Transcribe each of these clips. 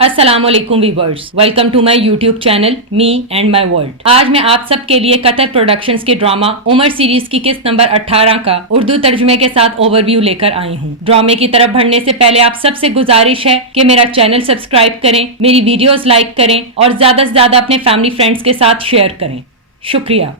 अस्सलाम वालेकुम viewers, welcome to my YouTube channel me and my world. आज मैं आप सब के लिए कतर प्रोडक्शंस के ड्रामा उमर सीरीज की किस्त नंबर 18 का उर्दू तर्जुमे के साथ ओवरव्यू लेकर आई हूँ। ड्रामे की तरफ बढ़ने से पहले आप सबसे गुजारिश है कि मेरा चैनल सब्सक्राइब करें, मेरी वीडियोस लाइक करें और ज्यादा से ज्यादा अपने फैमिली फ्रेंड्स के साथ शेयर करें। शुक्रिया।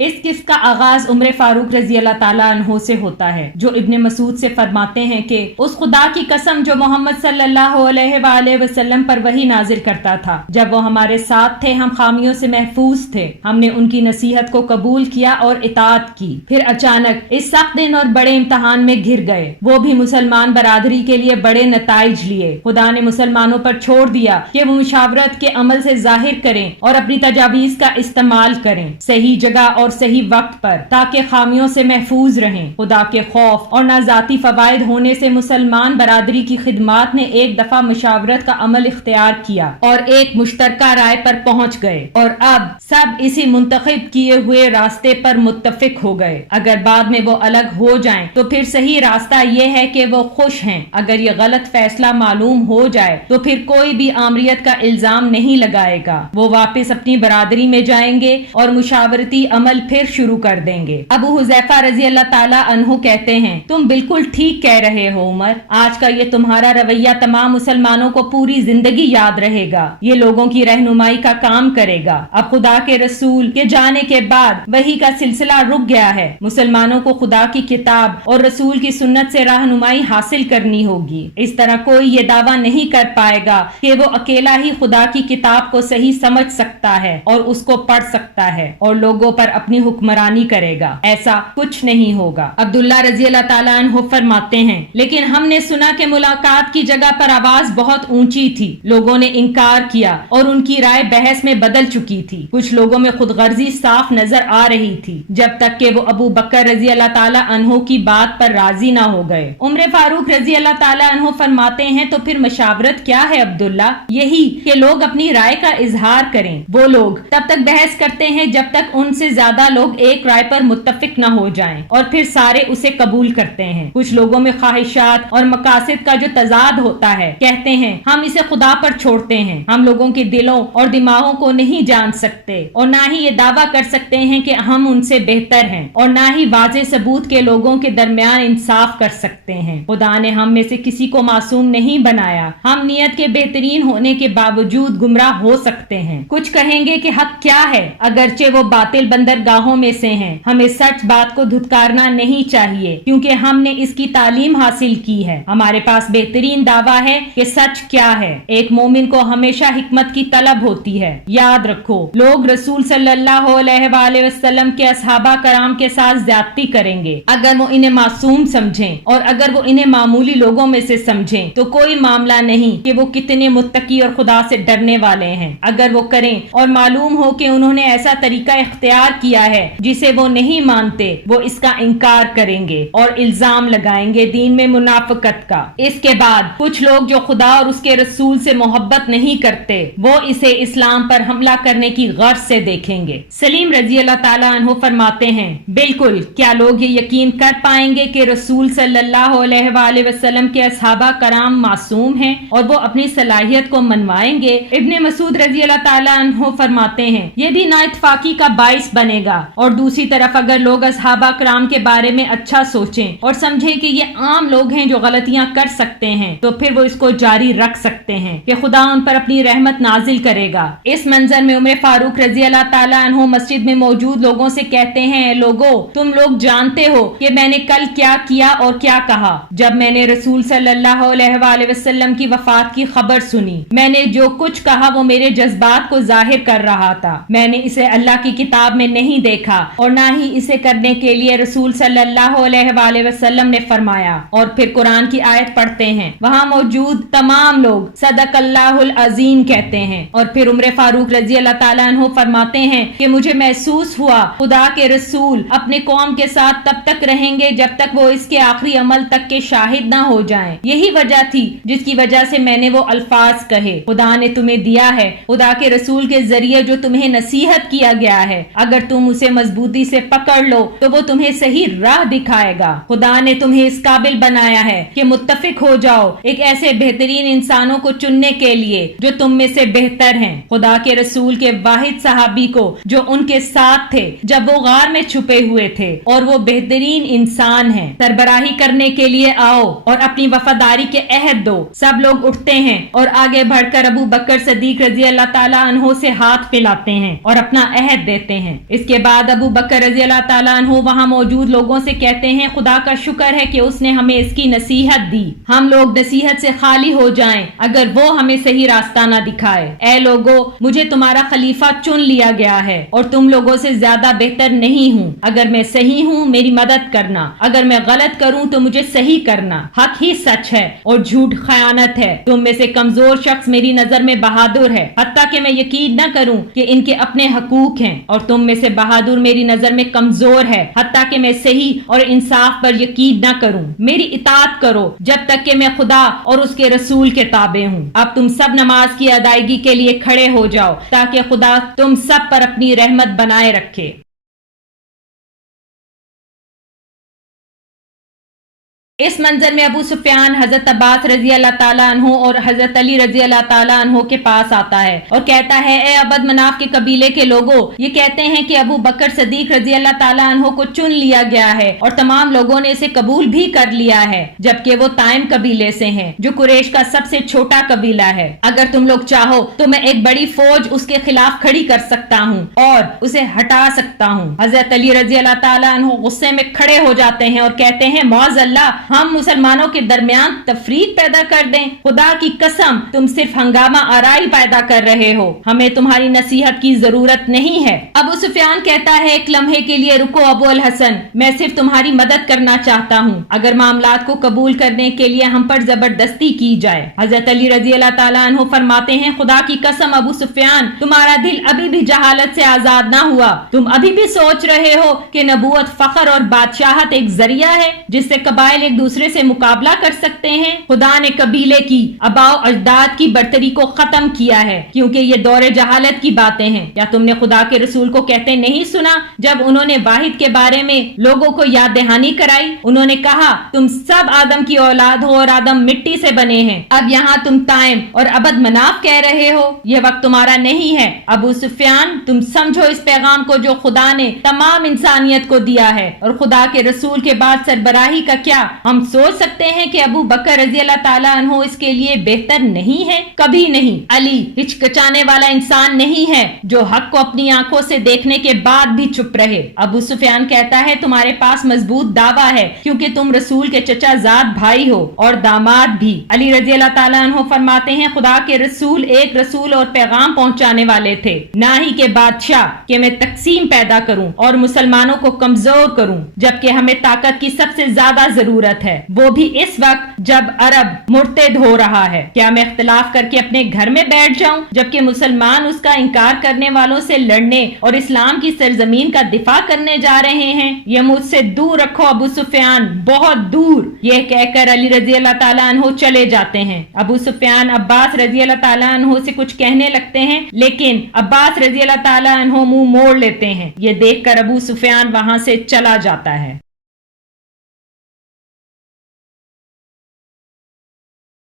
इस किस्त का आगाज उम्र फारूक रजी अल्लाह ताला अन्हो से होता है, जो इब्ने मसूद से फरमाते हैं कि उस खुदा की कसम जो मोहम्मद सल्लल्लाहु अलैहि वसल्लम पर वही नाजिल करता था, जब वो हमारे साथ थे हम खामियों से महफूज थे। हमने उनकी नसीहत को कबूल किया और इताअत की। फिर अचानक इस सख्त दिन और बड़े इम्तहान में घिर गए। वो भी मुसलमान बरादरी के लिए बड़े नताइज लिए। खुदा ने मुसलमानों पर छोड़ दिया कि वो मुशावरत के अमल से जाहिर करें और अपनी तजावीज का इस्तेमाल करें सही जगह और सही वक्त पर, ताकि खामियों से महफूज रहें। खुदा के खौफ और नाजाती फवायद होने से मुसलमान बरादरी की खिदमात ने एक दफा मुशावरत का अमल इख्तियार किया और एक मुश्तरका राय पर पहुंच गए, और अब सब इसी मुंतखब किए हुए रास्ते पर मुत्तफिक हो गए। अगर बाद में वो अलग हो जाएं, तो फिर सही रास्ता ये है कि वो खुश हैं। अगर ये गलत फैसला मालूम हो जाए तो फिर कोई भी आमरियत का इल्जाम नहीं लगाएगा। वो वापस अपनी बरादरी में जाएंगे और मुशावरती अमल फिर शुरू कर देंगे। अबू हुज़ैफा रजी अल्लाह ताला अन्हु कहते हैं, तुम बिल्कुल ठीक कह रहे हो उमर। आज का ये तुम्हारा रवैया तमाम मुसलमानों को पूरी जिंदगी याद रहेगा। ये लोगों की रहनुमाई का काम करेगा। अब खुदा के रसूल के जाने के बाद वही का सिलसिला रुक गया है। मुसलमानों को खुदा की किताब और रसूल की सुन्नत से रहनुमाई हासिल करनी होगी। इस तरह कोई ये दावा नहीं कर पाएगा कि वो अकेला ही खुदा की किताब को सही समझ सकता है और उसको पढ़ सकता है और लोगों पर अपनी हुक्मरानी करेगा। ऐसा कुछ नहीं होगा। अब्दुल्ला रजी अल्लाह ताला अन्हु फरमाते हैं, लेकिन हमने सुना कि मुलाकात की जगह पर आवाज बहुत ऊंची थी। लोगों ने इनकार किया और उनकी राय बहस में बदल चुकी थी। कुछ लोगों में खुदगर्जी साफ नजर आ रही थी, जब तक कि वो अबू बकर रजी अल्लाह ताला अन्हु की बात पर राजी ना हो गए। उम्र फारूक रजी अल्लाह ताला अन्हु फरमाते हैं, तो फिर मशावरत क्या है अब्दुल्ला? यही कि लोग अपनी राय का इजहार करें। वो लोग तब तक बहस करते हैं जब तक उनसे ज्यादा लोग एक राय पर मुत्तफिक न हो जाएं, और फिर सारे उसे कबूल करते हैं। कुछ लोगों में ख्वाहिशात और मकासद का जो तजाद होता है, कहते हैं हम इसे खुदा पर छोड़ते हैं। हम लोगों के दिलों और दिमागों को नहीं जान सकते और ना ही ये दावा कर सकते हैं कि हम उनसे बेहतर हैं, और ना ही वाज़े सबूत के लोगों के दरमियान इंसाफ कर सकते हैं। खुदा ने हम में से किसी को मासूम नहीं बनाया। हम नियत के बेहतरीन होने के बावजूद गुमराह हो सकते हैं। कुछ कहेंगे कि हक क्या है, अगरचे वो बातिल बंदरगाहों में से हैं। हमें सच बात को धुतकारना नहीं चाहिए, क्योंकि हमने इसकी तालीम हासिल की है। हमारे पास बेहतरीन दावा है कि सच क्या है। एक मोमिन को हमेशा हिकमत की तलब होती है। याद रखो, लोग रसूल सल्लल्लाहु अलैहि वसल्लम के असहाबा कराम के साथ ज्यादती करेंगे अगर वो इन्हें मासूम समझें, और अगर वो इन्हें मामूली लोगों में से समझें तो कोई मामला नहीं कि वो कितने मुत्तकी और खुदा से डरने वाले हैं। अगर वो करें और मालूम हो कि उन्होंने ऐसा तरीका इख्तियार किया है जिसे वो नहीं मानते, वो इसका इनकार करेंगे और इल्जाम लगाएंगे दीन में मुनाफिकत का। इसके बाद कुछ लोग जो खुदा और उसके रसूल से मोहब्बत नहीं करते, वो इसे इस्लाम पर हमला करने की गर्ज से देखेंगे। सलीम रजी अल्लाह ताला अन्हु फरमाते हैं, बिल्कुल, क्या लोग ये यकीन कर पाएंगे कि रसूल सल्लल्लाहु अलैहि वसल्लम के असहाबा कराम मासूम हैं और वो अपनी सलाहियत को मनवाएंगे? इब्ने मसूद रजी अल्लाह ताला अन्हु फरमाते हैं, ये भी ना इत्तफाकी का बाइस बनेगा। और दूसरी तरफ अगर लोग असहाबा कराम के बारे में अच्छा सोचें और समझें कि ये आम लोग हैं जो गलतियां कर सकते हैं, तो फिर वो इसको जारी रख सकते हैं कि खुदा उन पर अपनी रहमत नाजिल करेगा। इस मंजर में उमर फारूक रजी अल्लाह ताला अन्हु मस्जिद में मौजूद लोगों से कहते हैं, लोगों, तुम लोग जानते हो कि मैंने कल क्या किया और क्या कहा। जब मैंने रसूल सल्लल्लाहु अलैहि वसल्लम की वफात की खबर सुनी, मैंने जो कुछ कहा वो मेरे जज्बात को जाहिर कर रहा था। मैंने इसे अल्लाह की किताब में नहीं देखा और ना ही इसे करने के लिए रसूल सल्लल्लाहु अलैहि वसल्लम ने फरमाया। और फिर कुरान की आयत पढ़ते हैं, वहाँ मौजूद तमाम लोग सदकल्लाहुल अजीम कहते हैं। और फिर उमर फारूक रजी अल्लाह ताला अन्हु फरमाते हैं कि मुझे महसूस हुआ खुदा के रसूल अपने कौम के साथ तब तक रहेंगे जब तक वो इसके आखिरी अमल तक के शाहिद ना हो जाएं। यही वजह थी जिसकी वजह से मैंने वो अल्फाज कहे, खुदा ने तुम्हें दिया है, खुदा के रसूल के जरिए जो तुम्हें नसीहत किया गया है। अगर तुम उसे मजबूती से पकड़ लो तो वो तुम्हें सही राह दिखाएगा। खुदा ने तुम्हें इस काबिल बनाया है कि मुत्तफिक हो जाओ एक ऐसे बेहतरीन इंसानों को चुनने के लिए जो तुम में से बेहतर हैं। खुदा के रसूल के वाहिद सहाबी को जो उनके साथ थे जब वो गार में छुपे हुए थे, और वो बेहतरीन इंसान हैं। सरबराही करने के लिए आओ और अपनी वफादारी के अहद दो। सब लोग उठते हैं और आगे बढ़कर अबू बकर सदीक रजी अल्लाह ताला अन्हो से हाथ मिलाते हैं और अपना अहद देते हैं। इसके बाद अबू बकर रजी अल्लाह ताला अन्हो वहां मौजूद लोगों से कहते हैं, खुदा का शुक्र है कि उसने हमें इसकी नसीहत दी। हम लोग नसीहत से खाली हो जाएं अगर वो हमें सही रास्ता ना दिखाए। ऐ लोगो, मुझे तुम्हारा खलीफा चुन लिया गया है और तुम लोगों से ज्यादा बेहतर नहीं हूँ। अगर मैं सही हूँ मेरी मदद करना, अगर मैं गलत करूँ तो मुझे सही करना। हक ही सच है और झूठ खयानत है। तुम में से कमजोर शख्स मेरी नजर में बहादुर है, हत्ता कि मैं यकीन न करूं कि इनके अपने हकूक हैं, और तुम में से बहादुर मेरी नजर में कमजोर है, हत्ता कि मैं सही और इंसाफ पर यकीन न करूं। मेरी इताअत करो जब तक कि मैं खुदा और उसके रसूल के ताबे हूं। अब तुम सब नमाज की अदायगी के लिए खड़े हो जाओ ताकि खुदा तुम सब पर अपनी रहमत बनाए रखे। इस मंजर में अबू सुफियान हजरत अब्बास रजी अल्लाह ताला अन्हो और हजरत अली रजी अल्लाह ताला अन्हो के पास आता है और कहता है, ए अबद मनाफ के कबीले के लोगों, ये कहते हैं कि अबू बकर सदीक रजी अल्लाह ताला अन्हो को चुन लिया गया है और तमाम लोगों ने इसे कबूल भी कर लिया है, जबकि वो ताइम कबीले से हैं जो कुरैश का सबसे छोटा कबीला है। अगर तुम लोग चाहो तो मैं एक बड़ी फौज उसके खिलाफ खड़ी कर सकता हूँ और उसे हटा सकता हूँ। हजरत अली रजी अल्लाह ताला अन्हो गुस्से में खड़े हो जाते हैं और कहते हैं, मौज अल्लाह, हम मुसलमानों के दरमियान तफरीक पैदा कर दें। खुदा की कसम, तुम सिर्फ हंगामा आराई पैदा कर रहे हो। हमें तुम्हारी नसीहत की जरूरत नहीं है। अबू सुफियान कहता है, एक लम्हे के लिए रुको अबू अल हसन, मैं सिर्फ तुम्हारी मदद करना चाहता हूँ। अगर मामलात को कबूल करने के लिए हम पर जबरदस्ती की जाए। हजरत अली रजी अल्लाह ताला अन्हो फरमाते हैं, खुदा की कसम अबू सुफियान, तुम्हारा दिल अभी भी जहालत से आजाद ना हुआ। तुम अभी भी सोच रहे हो कि नबूवत, फख्र और बादशाहत एक जरिया है जिससे कबाइल एक दूसरे से मुकाबला कर सकते हैं। खुदा ने कबीले की अबाओ अजदाद की बर्तरी को खत्म किया है क्योंकि ये दौरे जहालत की बातें हैं। क्या तुमने खुदा के रसूल को कहते नहीं सुना जब उन्होंने वाहिद के बारे में लोगों को याद दहानी कराई? उन्होंने कहा, तुम सब आदम की औलाद हो और आदम मिट्टी से बने हैं। अब यहाँ तुम ताइम और अबद मनाफ कह रहे हो। ये वक्त तुम्हारा नहीं है। अबू सुफियान, तुम समझो इस पैगाम को जो खुदा ने तमाम इंसानियत को दिया है, और खुदा के रसूल के बाद सरबराही का क्या हम सोच सकते हैं कि अबू बकर रजी अल्लाह ताला अन्हो इसके लिए बेहतर नहीं है? कभी नहीं। अली हिचकिचाने वाला इंसान नहीं है जो हक को अपनी आंखों से देखने के बाद भी चुप रहे। अबू सुफियान कहता है, तुम्हारे पास मजबूत दावा है क्योंकि तुम रसूल के चचाजाद भाई हो और दामाद भी। अली रजी अल्लाह ताला अन्हो फरमाते हैं, खुदा के रसूल एक रसूल और पैगाम पहुंचाने वाले थे, ना ही के बादशाह कि मैं तकसीम पैदा करूं और मुसलमानों को कमजोर करूं, जबकि हमें ताकत की सबसे ज्यादा जरूरत है, वो भी इस वक्त जब अरब मुर्तद हो रहा है। क्या मैं इख्तिलाफ करके अपने घर में बैठ जाऊं जबकि मुसलमान उसका इनकार करने वालों से लड़ने और इस्लाम की सरजमीन का दिफा करने जा रहे हैं? ये मुझसे दूर रखो अबू सुफियान, बहुत दूर। ये कहकर अली रजी अल्लाह ताला अन्हो चले जाते हैं। अबू सुफियान अब्बास रजी अल्लाह ताला अन्हो से कुछ कहने लगते हैं, लेकिन अब्बास रजी अल्लाह ताला अन्हो मुंह मोड़ लेते हैं। ये देखकर अबू सुफियान वहां से चला जाता है।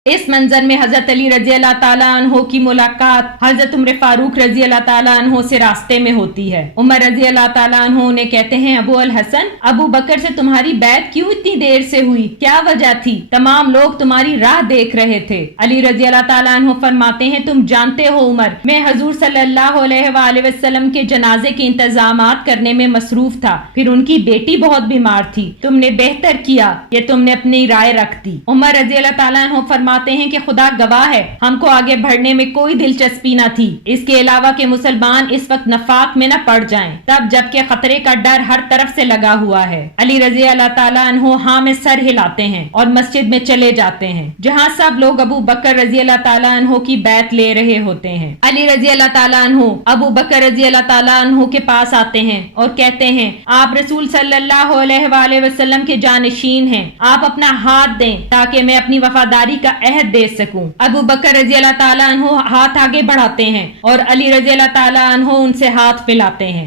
इस मंजर में हजरत अली रजी अल्लाह ताला अन्हो की मुलाकात हजरत उमर फारूक रजी अल्लाह ताला अन्हो से रास्ते में होती है। उमर रजी अल्लाह ताला अन्हो ने कहते हैं, अबू अल हसन, अबू बकर से तुम्हारी बैत क्यों इतनी देर से हुई? क्या वजह थी? तमाम लोग तुम्हारी राह देख रहे थे। अली रजी अल्लाह ताला अन्हो फरमाते हैं, तुम जानते हो उमर, मैं हजूर सल्लल्लाहु अलैहि वसल्लम के जनाजे के इंतजामात करने में मसरूफ था। फिर उनकी बेटी बहुत बीमार थी। तुमने बेहतर किया कि तुमने अपनी राय रख दी। उमर रजी अल्लाह ताला अन्हो फरमाते हैं कि खुदा गवाह है, हमको आगे बढ़ने में कोई दिलचस्पी न थी, इसके अलावा कि मुसलमान इस वक्त नफाक में न पड़ जाएं, तब जबकि खतरे का डर हर तरफ से लगा हुआ है। अली रजी अल्लाह ताला अन्हो हाँ में सर हिलाते हैं और मस्जिद में चले जाते हैं जहाँ सब लोग अबू बकर रजी अल्लाह ताला अन्हो की बैत ले रहे होते हैं। अली रजी अल्लाह ताला अन्हो अबू बकर रजी अल्लाह ताला अन्हो के पास आते हैं और कहते हैं, आप रसूल सल्लल्लाहु अलैहि वसल्लम के जानशीन हैं, आप अपना हाथ दें ताकि मैं अपनी वफादारी का अहद दे सकूं। अबू बकर रजी अल्लाह ताला अन्हो हाथ आगे बढ़ाते हैं और अली रजी अल्लाह ताला अन्हो उनसे हाथ मिलाते हैं।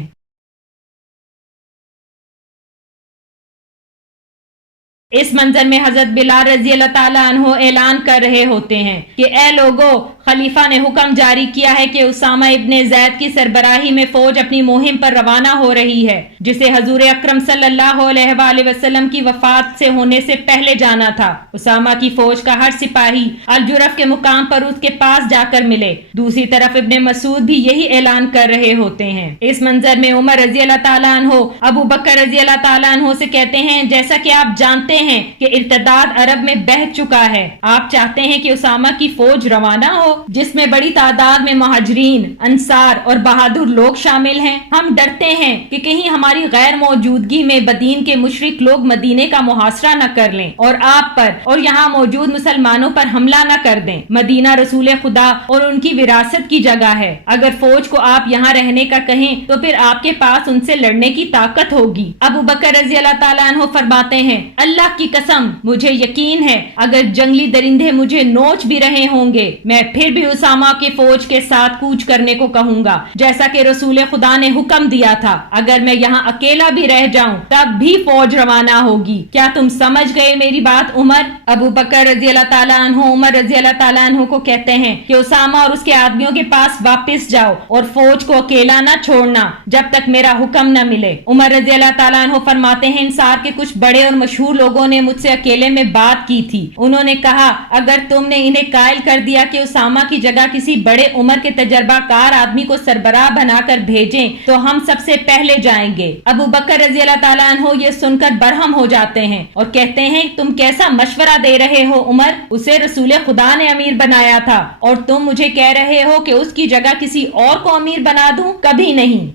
इस मंजर में हजरत बिलाल रजी अल्लाह ताला अन्हो ऐलान कर रहे होते हैं कि ए लोगो, खलीफा ने हुक्म जारी किया है कि उसामा इब्ने जैद की सरबराही में फौज अपनी मुहिम पर रवाना हो रही है, जिसे हजूर अकरम सल्लल्लाहु अलैहि वसल्लम की वफात से होने से पहले जाना था। उसामा की फौज का हर सिपाही अल जुरफ के मुकाम पर उसके पास जाकर मिले। दूसरी तरफ इब्ने मसूद भी यही ऐलान कर रहे होते हैं। इस मंजर में उमर रजी अल्लाह ताला अन्हो अबू बकर रजी अल्लाह ताला अन्हो से कहते हैं, जैसा कि आप जानते हैं कि इर्तदाद अरब में बह चुका है, आप चाहते हैं कि उसामा की फौज रवाना हो जिसमें बड़ी तादाद में मुहाजिरीन, अंसार और बहादुर लोग शामिल हैं। हम डरते हैं कि कहीं हमारी गैर मौजूदगी में बदीन के मुशरिक लोग मदीने का मुहासरा न कर लें और आप पर और यहाँ मौजूद मुसलमानों पर हमला न कर दें। मदीना रसूल खुदा और उनकी विरासत की जगह है। अगर फौज को आप यहाँ रहने का कहें तो फिर आपके पास उनसे लड़ने की ताकत होगी। अबू बकर रजी अल्लाह ताला अन्हो फरमाते हैं, अल्लाह की कसम, मुझे यकीन है अगर जंगली दरिंदे मुझे नोच भी रहे होंगे, मैं फिर भी उसामा के फौज के साथ कूच करने को कहूंगा, जैसा कि रसूल खुदा ने हुक्म दिया था। अगर मैं यहाँ अकेला भी रह जाऊं तब भी फौज रवाना होगी। क्या तुम समझ गए मेरी बात उमर? अबू बकर रजी अल्लाह ताला अन्हो उमर रजी अल्लाह ताला अन्हो को कहते हैं कि उसामा और उसके आदमियों के पास वापस जाओ और फौज को अकेला न छोड़ना जब तक मेरा हुक्म न मिले। उमर रजी अल्लाह ताला अन्हो फरमाते हैं, इंसार के कुछ बड़े और मशहूर लोगों ने मुझसे अकेले में बात की थी। उन्होंने कहा, अगर तुमने इन्हें कायल कर दिया कि उसामा की जगह किसी बड़े उम्र के तजर्बाकार आदमी को सरबराह बनाकर भेजें तो हम सबसे पहले जाएंगे। अबू बकर रजी अल्लाह ताला अन्हो ये सुनकर बरहम हो जाते हैं और कहते हैं, तुम कैसा मशवरा दे रहे हो उमर? उसे रसूल खुदा ने अमीर बनाया था और तुम मुझे कह रहे हो कि उसकी जगह किसी और को अमीर बना दूं? कभी नहीं।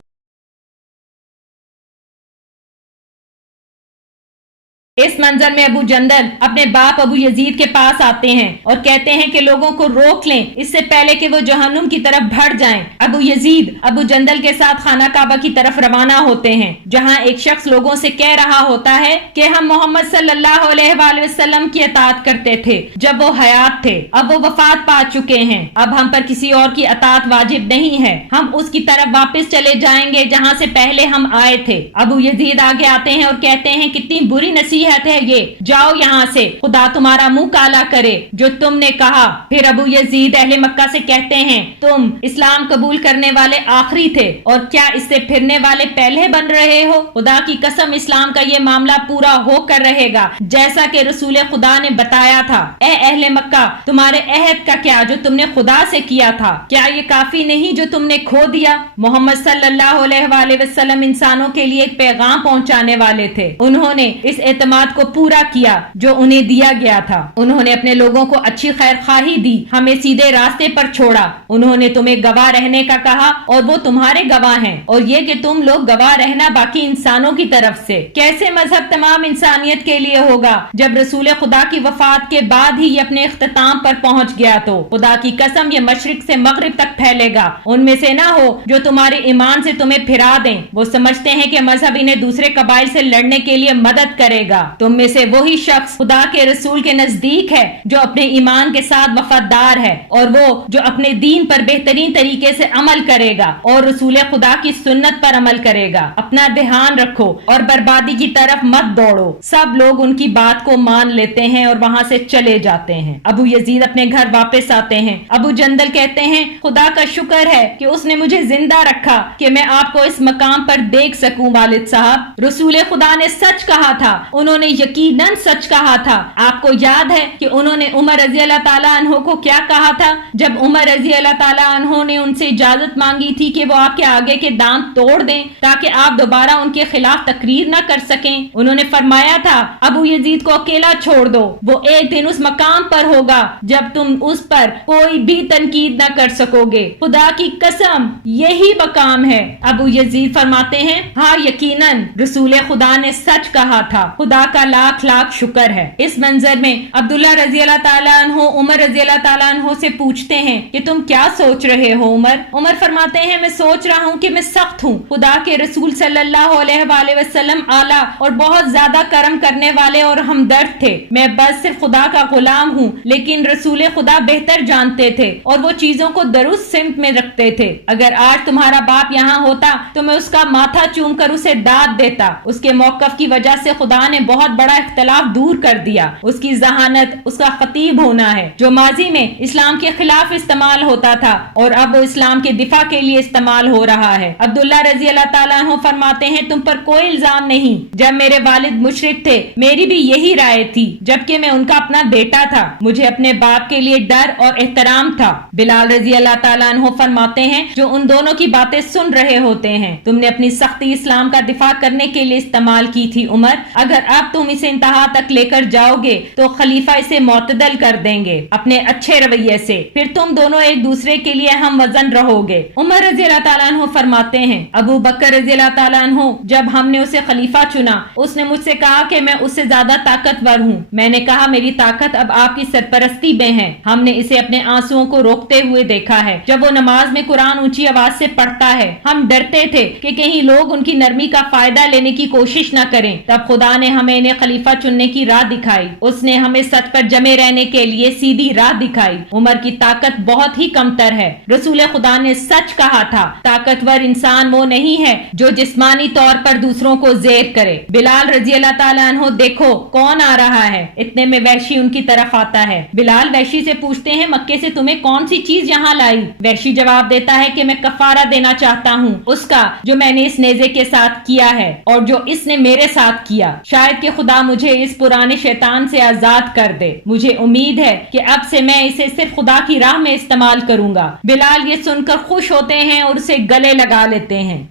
इस मंजर में अबू जंदल अपने बाप अबू यजीद के पास आते हैं और कहते हैं कि लोगों को रोक लें इससे पहले कि वो जहन्नुम की तरफ बढ़ जाएं। अबू यजीद अबू जंदल के साथ खाना काबा की तरफ रवाना होते हैं, जहां एक शख्स लोगों से कह रहा होता है कि हम मोहम्मद सल्लल्लाहु अलैहि वसल्लम की अतात करते थे जब वो हयात थे, अब वो वफात पा चुके हैं, अब हम पर किसी और की अतात वाजिब नहीं है, हम उसकी तरफ वापस चले जाएंगे जहाँ से पहले हम आए थे। अबू यजीद आगे आते हैं और कहते हैं, कितनी बुरी नसीहत है ये, जाओ यहाँ से, खुदा तुम्हारा मुंह काला करे जो तुमने कहा। फिर अबू यजीद अहले मक्का से कहते हैं, तुम इस्लाम कबूल करने वाले आखिरी थे और क्या इससे फिरने वाले पहले बन रहे हो? खुदा की कसम, इस्लाम का ये मामला पूरा होकर रहेगा जैसा कि रसूल खुदा ने बताया था। ए अहले मक्का, तुम्हारे अहद का क्या जो तुमने खुदा से किया था? क्या ये काफी नहीं जो तुमने खो दिया? मोहम्मद सल्लल्लाहु अलैहि वसल्लम इंसानों के लिए एक पैगाम पहुँचाने वाले थे। उन्होंने इस एतमाद को पूरा किया जो उन्हें दिया गया था। उन्होंने अपने लोगों को अच्छी खैर खाही दी, हमें सीधे रास्ते पर छोड़ा। उन्होंने तुम्हें गवाह रहने का कहा और वो तुम्हारे गवाह हैं, और ये कि तुम लोग गवाह रहना बाकी इंसानों की तरफ से। कैसे मजहब तमाम इंसानियत के लिए होगा जब रसूल खुदा की वफात के बाद ही ये अपने इख्तिताम पर पहुंच गया? तो खुदा की कसम, ये मशरिक से मगरिब तक फैलेगा। उनमें से ना हो जो तुम्हारे ईमान से तुम्हें फिरा दें। वो समझते हैं कि मजहब इन्हें दूसरे कबाइल से लड़ने के लिए मदद करेगा। तुम में से वही शख्स खुदा के रसूल के नजदीक है जो अपने ईमान के साथ वफादार है और वो जो अपने दीन पर बेहतरीन तरीके से अमल करेगा और रसूल खुदा की सुन्नत पर अमल करेगा। अपना ध्यान रखो और बर्बादी की तरफ मत दौड़ो। सब लोग उनकी बात को मान लेते हैं और वहां से चले जाते हैं। अबू यजीद अपने घर वापस आते हैं। अबू जंदल कहते हैं, खुदा का शुक्र है कि उसने मुझे जिंदा रखा कि मैं आपको इस मकाम पर देख सकूं। वालिद साहब, रसूल खुदा ने सच कहा था, उन्होंने यकीनन सच कहा था। आपको याद है कि उन्होंने उमर रजी अल्लाह ताला अन्हो को क्या कहा था जब उमर रजी अल्लाह ताला अन्हो ने उनसे इजाजत मांगी थी कि वो आपके आगे के दांत तोड़ दें ताकि आप दोबारा उनके खिलाफ तकरीर न कर सकें? उन्होंने फरमाया था, अबू यजीद को अकेला छोड़ दो, वो एक दिन उस मकाम पर होगा जब तुम उस पर कोई भी तनकीद न कर सकोगे। खुदा की कसम, यही मकाम है। अबू यजीद फरमाते हैं, हाँ यकीनन रसूल खुदा ने सच कहा था, खुदा का लाख लाख शुक्र है। इस मंजर में अब्दुल्ला रजी अल्लाह ताला अन्हो उमर रजी अल्लाह ताला अन्हो से पूछते हैं कि तुम क्या सोच रहे हो उमर? उमर फरमाते हैं, मैं सोच रहा हूँ कि मैं सख्त हूँ। खुदा के रसूल सल्लल्लाहु अलैहि वसल्लम आला और बहुत ज्यादा करम करने वाले और हमदर्द थे। मैं बस सिर्फ खुदा का गुलाम हूँ, लेकिन रसूल खुदा बेहतर जानते थे और वो चीजों को दुरुस्त सिमत में रखते थे। अगर आज तुम्हारा बाप यहाँ होता तो मैं उसका माथा चूम कर उसे दाद देता। उसके मौकफ की वजह से खुदा ने بہت بڑا اختلاف دور کر دیا۔ اس کی ذہانت اس کا خطیب ہونا ہے جو ماضی میں اسلام کے خلاف استعمال ہوتا تھا اور اب وہ اسلام کے دفاع کے لیے استعمال ہو رہا ہے۔ عبداللہ رضی اللہ تعالیٰ عنہ فرماتے ہیں تم پر کوئی الزام نہیں، جب میرے والد مشرک تھے میری بھی یہی رائے تھی جبکہ میں ان کا اپنا بیٹا تھا، مجھے اپنے باپ کے لیے ڈر اور احترام تھا۔ بلال رضی اللہ تعالیٰ عنہ فرماتے ہیں جو ان دونوں کی باتیں سن رہے ہوتے ہیں تم نے اپنی سختی اسلام کا دفاع کرنے کے لیے استعمال کی تھی عمر، اگر اب تم اسے انتہا تک لے کر جاؤ گے تو خلیفہ اسے معتدل کر دیں گے اپنے اچھے رویے سے، پھر تم دونوں ایک دوسرے کے لیے ہم وزن رہو گے۔ عمر رضی اللہ تعالیٰ عنہ فرماتے ہیں ابو بکر رضی اللہ تعالیٰ عنہ جب ہم نے اسے خلیفہ چنا اس نے مجھ سے کہا کہ میں اس سے زیادہ طاقتور ہوں، میں نے کہا میری طاقت اب آپ کی سرپرستی میں ہے۔ ہم نے اسے اپنے آنسوؤں کو روکتے ہوئے دیکھا ہے جب وہ نماز میں قرآن اونچی آواز سے پڑھتا ہے، ہم ڈرتے تھے کہ کہیں لوگ ان کی نرمی کا فائدہ لینے کی کوشش نہ کریں، تب خدا نے ہمیں انہیں خلیفہ چننے کی راہ دکھائی، اس نے ہمیں سچ پر جمے رہنے کے لیے سیدھی راہ دکھائی۔ عمر کی طاقت بہت ہی کمتر ہے، رسول خدا نے سچ کہا تھا طاقتور انسان وہ نہیں ہے جو جسمانی طور پر دوسروں کو زیر کرے۔ بلال رضی اللہ تعالیٰ عنہ دیکھو کون آ رہا ہے، اتنے میں وحشی ان کی طرف آتا ہے۔ بلال وحشی سے پوچھتے ہیں مکے سے تمہیں کون سی چیز یہاں لائی؟ وحشی جواب دیتا ہے کہ میں کفارہ دینا چاہتا ہوں اس کا جو میں نے اس نیزے کے ساتھ کیا ہے اور جو اس نے میرے ساتھ کیا، شاید کہ خدا مجھے اس پرانے شیطان سے آزاد کر دے، مجھے امید ہے کہ اب سے میں اسے صرف خدا کی راہ میں استعمال کروں گا۔ بلال یہ سن کر خوش ہوتے ہیں اور اسے گلے لگا لیتے ہیں۔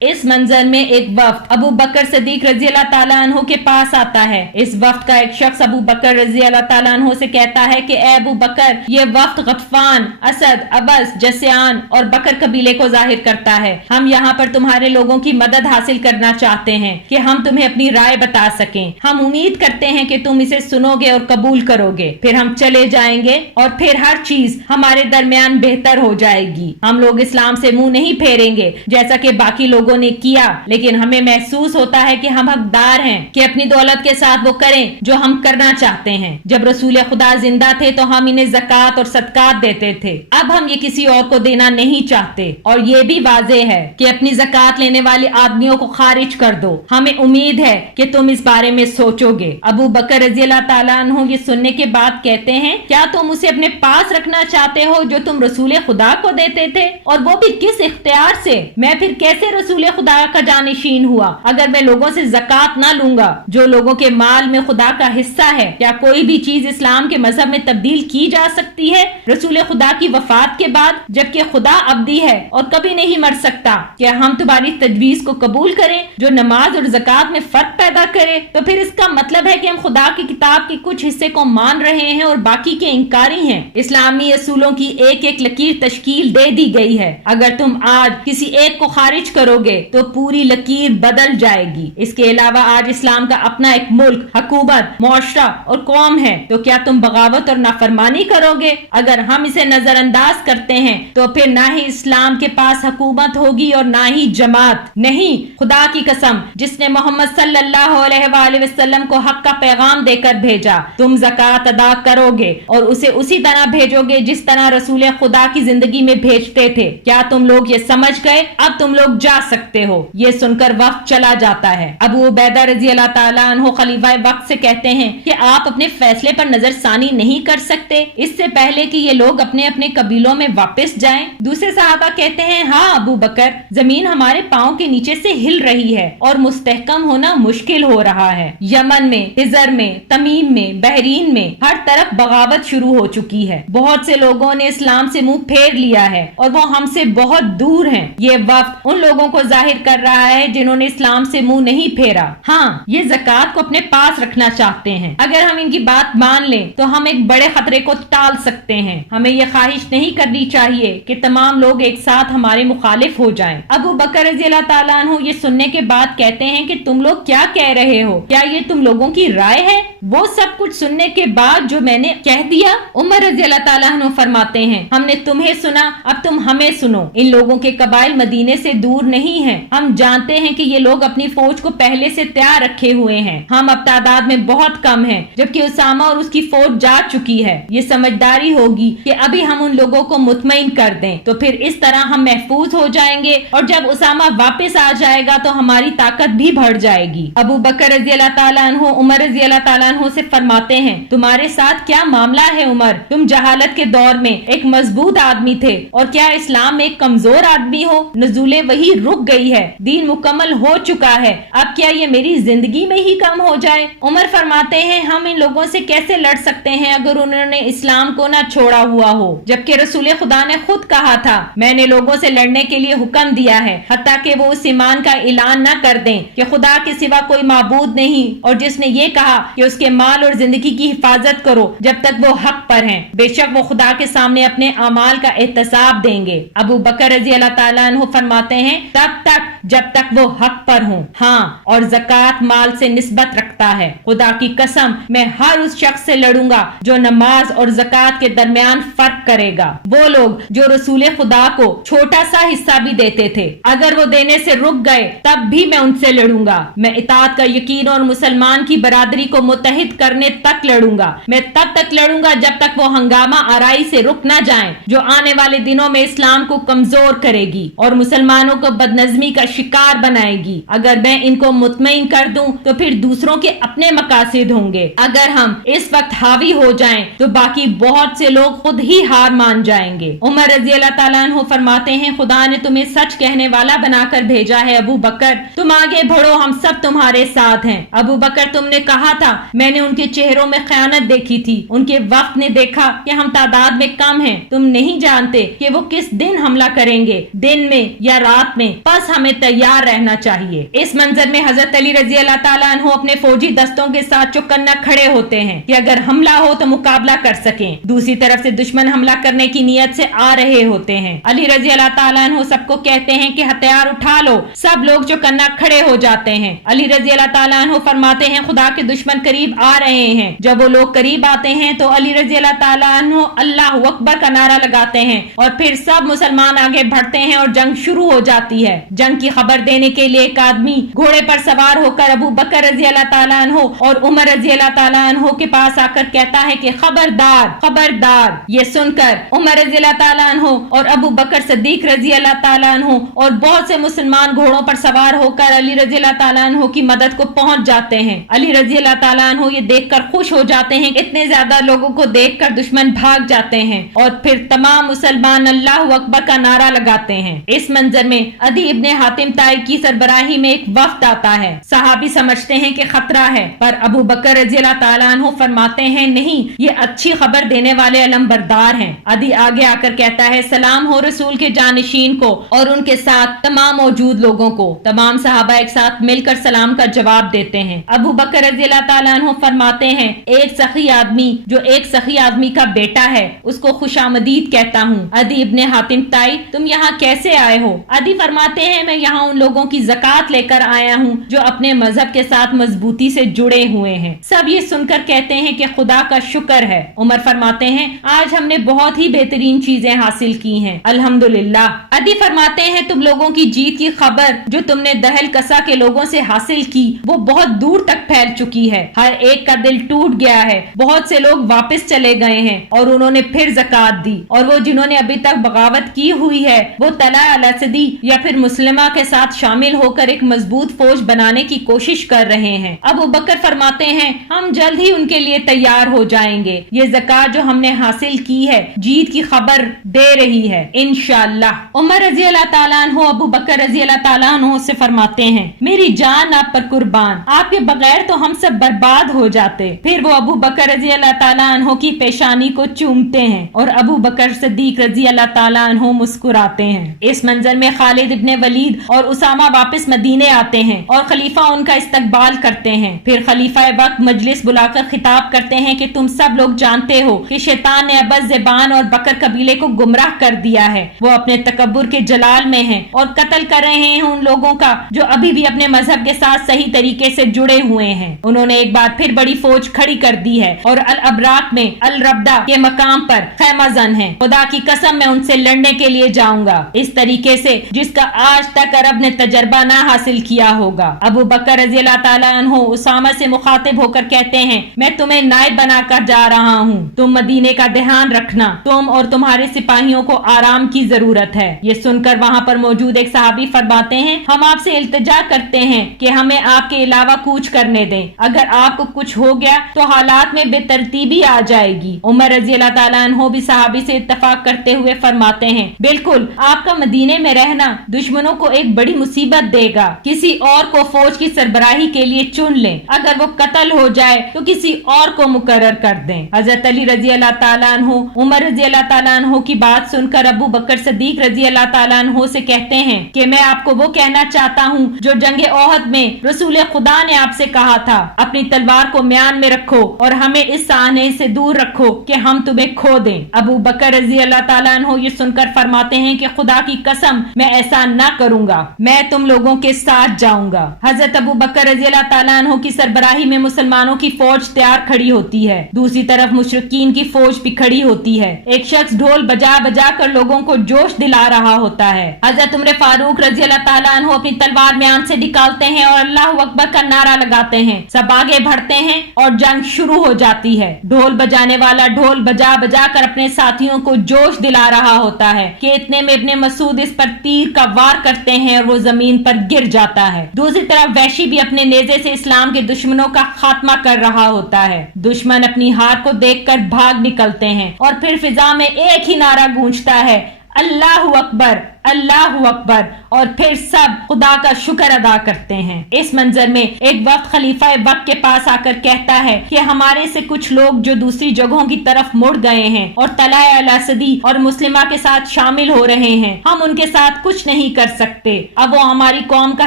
اس منظر میں ایک وفد ابو بکر صدیق رضی اللہ تعالیٰ عنہ کے پاس آتا ہے۔ اس وفد کا ایک شخص ابو بکر رضی اللہ تعالیٰ عنہ سے کہتا ہے کہ اے ابو بکر، یہ وفد غطفان، اسد، ابس، جسیان اور بکر قبیلے کو ظاہر کرتا ہے۔ ہم یہاں پر تمہارے لوگوں کی مدد حاصل کرنا چاہتے ہیں کہ ہم تمہیں اپنی رائے بتا سکیں۔ ہم امید کرتے ہیں کہ تم اسے سنو گے اور قبول کرو گے، پھر ہم چلے جائیں گے اور پھر ہر چیز ہمارے درمیان بہتر ہو جائے گی۔ ہم لوگ اسلام سے منہ نہیں پھیریں گے جیسا کہ باقی لوگوں نے کیا، لیکن ہمیں محسوس ہوتا ہے کہ ہم حقدار ہیں کہ اپنی دولت کے ساتھ وہ کریں جو ہم کرنا چاہتے ہیں۔ جب رسول خدا زندہ تھے تو ہم انہیں زکوٰۃ اور صدقات دیتے تھے، اب ہم یہ کسی اور کو دینا نہیں چاہتے، اور یہ بھی واضح ہے کہ اپنی زکوٰۃ لینے والے آدمیوں کو خارج کر دو۔ ہمیں امید ہے کہ تم اس بارے میں سوچو گے۔ ابو بکر رضی اللہ تعالیٰ عنہ یہ سننے کے بعد کہتے ہیں کیا تم اسے اپنے پاس رکھنا چاہتے ہو جو تم رسول خدا کو دیتے تھے، اور وہ بھی کس اختیار سے؟ میں پھر کیسے رسول خدا کا جانشین ہوا اگر میں لوگوں سے زکوٰۃ نہ لوں گا جو لوگوں کے مال میں خدا کا حصہ ہے؟ کیا کوئی بھی چیز اسلام کے مذہب میں تبدیل کی جا سکتی ہے رسول خدا کی وفات کے بعد، جبکہ خدا ابدی ہے اور کبھی نہیں مر سکتا؟ کیا ہم تمہاری تجویز کو قبول کریں جو نماز اور زکوٰۃ میں فرق پیدا کرے؟ تو پھر اس کا مطلب ہے کہ ہم خدا کی کتاب کے کچھ حصے کو مان رہے ہیں اور باقی کے انکاری ہیں۔ اسلامی اصولوں کی ایک ایک لکیر تشکیل دے دی گئی ہے، اگر تم آج کسی ایک کو خارج کرو گے تو پوری لکیر بدل جائے گی۔ اس کے علاوہ آج اسلام کا اپنا ایک ملک، حکومت، معاشرہ اور قوم ہے، تو کیا تم بغاوت اور نافرمانی کرو گے؟ اگر ہم اسے نظر انداز کرتے ہیں تو پھر نہ ہی اسلام کے پاس حکومت ہوگی اور نہ ہی جماعت۔ نہیں، خدا کی قسم جس نے محمد صلی اللہ علیہ وآلہ وسلم کو حق کا پیغام دے کر بھیجا، تم زکوٰۃ ادا کرو گے اور اسے اسی طرح بھیجو گے جس طرح رسول خدا کی زندگی میں بھیجتے تھے۔ کیا تم لوگ یہ سمجھ گئے؟ اب تم لوگ جا سکتے ہو۔ یہ سن کر وقت چلا جاتا ہے۔ ابو عبیدہ رضی اللہ تعالیٰ عنہ خلیفہ وقت سے کہتے ہیں کہ آپ اپنے فیصلے پر نظر ثانی نہیں کر سکتے اس سے پہلے کہ یہ لوگ اپنے اپنے قبیلوں میں واپس جائیں؟ دوسرے صحابہ کہتے ہیں ہاں ابو بکر، زمین ہمارے پاؤں کے نیچے سے ہل رہی ہے اور مستحکم ہونا مشکل ہو رہا ہے۔ یمن میں، حجر میں، تمیم میں، بحرین میں ہر طرف بغاوت شروع ہو چکی ہے۔ بہت سے لوگوں نے اسلام سے منہ پھیر لیا ہے اور وہ ہم سے بہت دور ہیں۔ یہ وفد ان لوگوں کو ظاہر کر رہا ہے جنہوں نے اسلام سے منہ نہیں پھیرا۔ ہاں، یہ زکوٰۃ کو اپنے پاس رکھنا چاہتے ہیں۔ اگر ہم ان کی بات مان لیں تو ہم ایک بڑے خطرے کو ٹال سکتے ہیں۔ ہمیں یہ خواہش نہیں کرنی چاہیے کہ تمام لوگ ایک ساتھ ہمارے مخالف ہو جائیں۔ ابو بکر رضی اللہ تعالیٰ عنہ یہ سننے کے بعد کہتے ہیں کہ تم لوگ کیا کہہ رہے ہو؟ کیا یہ تم لوگوں کی رائے ہے؟ وہ سب کچھ سننے کے بعد جو میں نے کہہ دیا؟ عمر رضی اللہ تعالیٰ عنہ فرماتے ہیں ہم نے تمہیں سنا، اب تم ہمیں سنو۔ ان لوگوں کے قبائل مدینے سے دور نہیں نہیں है। हम जानते हैं कि ये लोग अपनी फौज को पहले से तैयार रखे हुए हैं। हम अब तादाद में बहुत कम हैं, जबकि उसामा और उसकी फौज जा चुकी है। ये समझदारी होगी कि अभी हम उन लोगों को मुतमईन कर दें, तो फिर इस तरह हम महफूज हो जाएंगे और जब उसामा वापस आ जाएगा तो हमारी ताकत भी बढ़ जाएगी। अबू बकर रज़ी अल्लाह ताला अन्हु उमर रज़ी अल्लाह ताला अन्हु से फरमाते हैं, तुम्हारे साथ क्या मामला है उमर? तुम जहालत के दौर में एक मजबूत आदमी थे और क्या इस्लाम में एक कमजोर आदमी हो? नज़ूले वही रुक गई है, दीन मुकम्मल हो चुका है, अब क्या ये मेरी जिंदगी में ही कम हो जाए? उमर फरमाते हैं, हम इन लोगों से कैसे लड़ सकते हैं अगर उन्होंने इस्लाम को ना छोड़ा हुआ हो, जबकि रसूल खुदा ने खुद कहा था, मैंने लोगों से लड़ने के लिए हुक्म दिया है हत्ता कि वो उस ईमान का ऐलान न कर दें कि खुदा के सिवा कोई माबूद नहीं, और जिसने ये कहा कि उसके माल और जिंदगी की हिफाजत करो जब तक वो हक पर हैं। बेशक वो खुदा के सामने अपने अमाल का एहतसाब देंगे। अबू बकर रज़ी अल्लाह ताला अन्हु फरमाते हैं, तब तक जब तक वो हक पर हों। हाँ, और ज़कात माल से निस्बत रखता है। खुदा की कसम मैं हर उस शख्स से लड़ूंगा जो नमाज और ज़कात के दरमियान फर्क करेगा। वो लोग जो रसूल खुदा को छोटा सा हिस्सा भी देते थे, अगर वो देने से रुक गए तब भी मैं उनसे लड़ूंगा। मैं इताअत का यकीन और मुसलमान की बरादरी को मुत्तहिद करने तक लड़ूंगा। मैं तब तक लड़ूंगा जब तक वो हंगामा आराई से रुक न जाए जो आने वाले दिनों में इस्लाम को कमजोर करेगी और मुसलमानों को बदनज़मी का शिकार बनाएगी। अगर मैं इनको मुतमईन कर दूं तो फिर दूसरों के अपने मकासद होंगे। अगर हम इस वक्त हावी हो जाएं तो बाकी बहुत से लोग खुद ही हार मान जाएंगे। उमर रज़ी अल्लाह ताला अन्हु फरमाते हैं, खुदा ने तुम्हें सच कहने वाला बनाकर भेजा है अबू बकर, तुम आगे बढ़ो, हम सब तुम्हारे साथ हैं। अबू बकर, तुमने कहा था, मैंने उनके चेहरों में खयानत देखी थी। उनके वक्त ने देखा कि हम तादाद में कम हैं। तुम नहीं जानते कि वो किस दिन हमला करेंगे, दिन में या रात में, बस हमें तैयार रहना चाहिए। इस मंजर में हजरत अली रज़ी अल्लाह ताला अन्हु अपने फौजी दस्तों के साथ चौकन्ना खड़े होते हैं कि अगर हमला हो तो मुकाबला कर सकें। दूसरी तरफ से दुश्मन हमला करने की नीयत से आ रहे होते हैं। अली रज़ी अल्लाह ताला अन्हु सबको कहते हैं कि हथियार उठा लो। सब लोग चौकन्ना खड़े हो जाते हैं। अली रज़ी अल्लाह ताला अन्हु फरमाते हैं, खुदा के दुश्मन करीब आ रहे हैं। जब वो लोग करीब आते हैं तो अली रज़ी अल्लाह ताला अन्हु अल्लाहु अकबर का नारा लगाते हैं और फिर सब मुसलमान आगे बढ़ते हैं और जंग शुरू हो जाती है। जंग की खबर देने के लिए एक आदमी घोड़े पर सवार होकर अबू बकर रज़ी अल्लाह ताला अन्हु और उमर रज़ी अल्लाह ताला अन्हु के पास आकर कहता है कि खबरदार खबरदार। ये सुनकर उमर रज़ी अल्लाह ताला अन्हु और अबू बकर सिद्दीक रज़ी अल्लाह ताला अन्हु और बहुत से मुसलमान घोड़ों पर सवार होकर अली रज़ी अल्लाह ताला अन्हु की मदद को पहुंच जाते हैं। अली रज़ी अल्लाह ताला अन्हु ये देखकर खुश हो जाते हैं, इतने ज्यादा लोगों को देखकर दुश्मन भाग जाते हैं और फिर तमाम मुसलमान अल्लाहु अकबर का नारा लगाते हैं। इस मंजर में अदी इब्ने हातिम ताई की सरबराही में एक वफ्द आता है। सहाबी समझते हैं कि खतरा है, पर अबू बकर रज़ी अल्लाह ताला अन्हु फरमाते हैं, नहीं, ये अच्छी खबर देने वाले अलमबरदार हैं। अदी आगे आकर कहता है, सलाम हो रसूल के जानशीन को और उनके साथ तमाम मौजूद लोगों को। तमाम सहाबा एक साथ मिलकर सलाम का जवाब देते हैं। अबू बकर रज़ी अल्लाह ताला अन्हु फरमाते हैं, एक सखी आदमी जो एक सखी आदमी का बेटा है उसको खुशामदीद कहता हूँ। अदी इब्ने हातिम ताई, तुम यहाँ कैसे आए हो? अदी फरमाते हैं, मैं यहाँ उन लोगों की ज़कात लेकर आया हूँ जो अपने मजहब के साथ मजबूती से जुड़े हुए हैं। सब ये सुनकर कहते हैं कि खुदा का शुक्र है। उमर फरमाते हैं, आज हमने बहुत ही बेहतरीन चीजें हासिल की हैं, अल्हम्दुलिल्लाह। अदी फरमाते हैं, तुम लोगों की जीत की खबर जो तुमने दहल कसा के लोगों से हासिल की वो बहुत दूर तक फैल चुकी है। हर एक का दिल टूट गया है। बहुत से लोग वापस चले गए हैं और उन्होंने फिर ज़कात दी, और वो जिन्होंने अभी तक बगावत की हुई है वो तला अल-असदी या फिर मुस्लिमा के साथ शामिल होकर एक मजबूत फौज बनाने की कोशिश कर रहे हैं। अबू बकर फरमाते हैं, हम जल्द ही उनके लिए तैयार हो जाएंगे। ये ज़कात जो हमने हासिल की है जीत की खबर दे रही है इंशाअल्लाह। उमर रज़ी अल्लाह ताला अन्हु अबू बकर रज़ी अल्लाह ताला अन्हु से फरमाते हैं, मेरी जान आप पर कुर्बान, आपके बगैर तो हम सब बर्बाद हो जाते। फिर वो अबू बकर रज़ी अल्लाह ताला अन्हु की पेशानी को चूमते हैं और अबू बकर सिद्दीक रज़ी अल्लाह ताला अन्हु मुस्कुराते हैं। इस मंजर में खालिद इब्ने वलीद और उसामा वापस मदीने आते हैं और खलीफा उनका इस्तकबाल करते हैं। फिर खलीफा वक्त मजलिस बुलाकर खिताब करते हैं कि तुम सब लोग जानते हो कि शैतान ने अबस ज़बान और बकर कबीले को गुमराह कर दिया है। वो अपने तकब्बुर के जलाल में हैं और कत्ल कर रहे हैं उन लोगों का जो अभी भी अपने मजहब के साथ सही तरीके से जुड़े हुए हैं। उन्होंने एक बार फिर बड़ी फौज खड़ी कर दी है और अल अबराक में अल रब्दा के मकाम पर खैमाजन है। खुदा की कसम मैं उनसे लड़ने के लिए जाऊंगा इस तरीके से जिसका आज तक अरब ने तजर्बा ना हासिल किया होगा। अबू बकर रजी अल्लाह ताला अन्हु उसामा से मुखातिब होकर कहते हैं, मैं तुम्हें नायब बनाकर जा रहा हूँ, तुम मदीने का ध्यान रखना, तुम और तुम्हारे सिपाहियों को आराम की जरूरत है। ये सुनकर वहाँ पर मौजूद एक सहाबी फरमाते हैं, हम आपसे इल्तिजा करते हैं कि हमें आपके अलावा कूच करने दें, अगर आपको कुछ हो गया तो हालात में बेतरतीबी आ जाएगी। उमर रजी अल्लाह ताला अन्हु भी सहाबी से इत्तफाक करते हुए फरमाते हैं, बिल्कुल आपका मदीने में रहना दुश्मनों को एक बड़ी मुसीबत देगा, किसी और को फौज की सरबराही के लिए चुन लें, अगर वो कत्ल हो जाए तो किसी और को मुकर्रर कर दें। हजरत अली रजी अल्लाह ताला अन्हु उमर रजी अल्लाह ताला अन्हु की बात सुनकर अबू बकर सदीक रजी अल्लाह ताला अन्हु से कहते हैं कि मैं आपको वो कहना चाहता हूँ जो जंगे ओहद में रसूल खुदा ने आपसे कहा था, अपनी तलवार को म्यान में रखो और हमें इस साहने से दूर रखो कि हम तुम्हें खो दें। अबू बकर रजी अल्लाह ताला अन्हु ये सुनकर फरमाते हैं कि खुदा की कसम मैं ऐसा न करूंगा, मैं तुम लोगों के साथ जाऊंगा। हजरत अबू बकर रजी अल्लाह ताला अन्हु की सरबराही में मुसलमानों की फौज तैयार खड़ी होती है, दूसरी तरफ मुशरिकीन की फौज भी खड़ी होती है। एक शख्स ढोल बजा बजा कर लोगों को जोश दिला रहा होता है। हजरत उमर फारूक रजी अल्लाह ताला अन्हु अपनी तलवार म्यान से निकालते हैं और अल्लाह अकबर का नारा लगाते हैं, सब आगे बढ़ते हैं और जंग शुरू हो जाती है। ढोल बजाने वाला ढोल बजा बजा कर अपने साथियों को जोश दिला रहा होता है कि इतने में इब्ने मसूद इस पर तीर का वार करते हैं और वो जमीन पर गिर जाता है। दूसरी तरफ वैशी भी अपने नेज़े से इस्लाम के दुश्मनों का खात्मा कर रहा होता है। दुश्मन अपनी हार को देखकर भाग निकलते हैं और फिर फिजा में एक ही नारा गूंजता है, अल्लाहु अकबर अल्लाहु अकबर, और फिर सब खुदा का शुक्र अदा करते हैं। इस मंजर में एक वक्त खलीफा वक्त के पास आकर कहता है कि हमारे से कुछ लोग जो दूसरी जगहों की तरफ मुड़ गए हैं और तलाए अल-असदी और मुस्लिमा के साथ शामिल हो रहे हैं, हम उनके साथ कुछ नहीं कर सकते, अब वो हमारी कौम का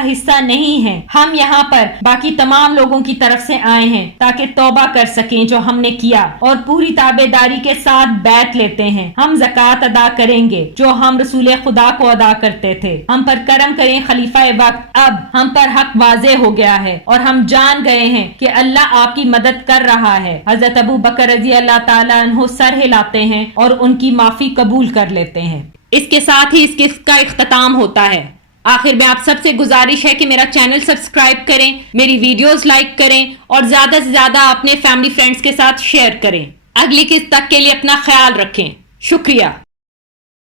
हिस्सा नहीं है। हम यहाँ पर बाकी तमाम लोगों की तरफ से आए हैं ताकि तौबा कर सकें जो हमने किया और पूरी ताबेदारी के साथ बैत लेते हैं। हम ज़कात अदा करेंगे जो हम रसूल खुदा को अदा करते थे। हम पर करम करें खलीफा वक्त, अब हम पर हक वाज़े हो गया है और हम जान गए हैं कि अल्लाह आपकी मदद कर रहा है। हजरत अबू बकर रजी अल्लाह ताला अन्हु सर हिलाते हैं और उनकी माफी कबूल कर लेते हैं। इसके साथ ही इस किस्त का इख्तिताम होता है। आखिर में आप सबसे गुजारिश है कि मेरा चैनल सब्सक्राइब करें, मेरी वीडियोस लाइक करें और ज्यादा से ज्यादा अपने फैमिली फ्रेंड्स के साथ शेयर करें। अगली किस्त तक के लिए अपना ख्याल रखें। शुक्रिया।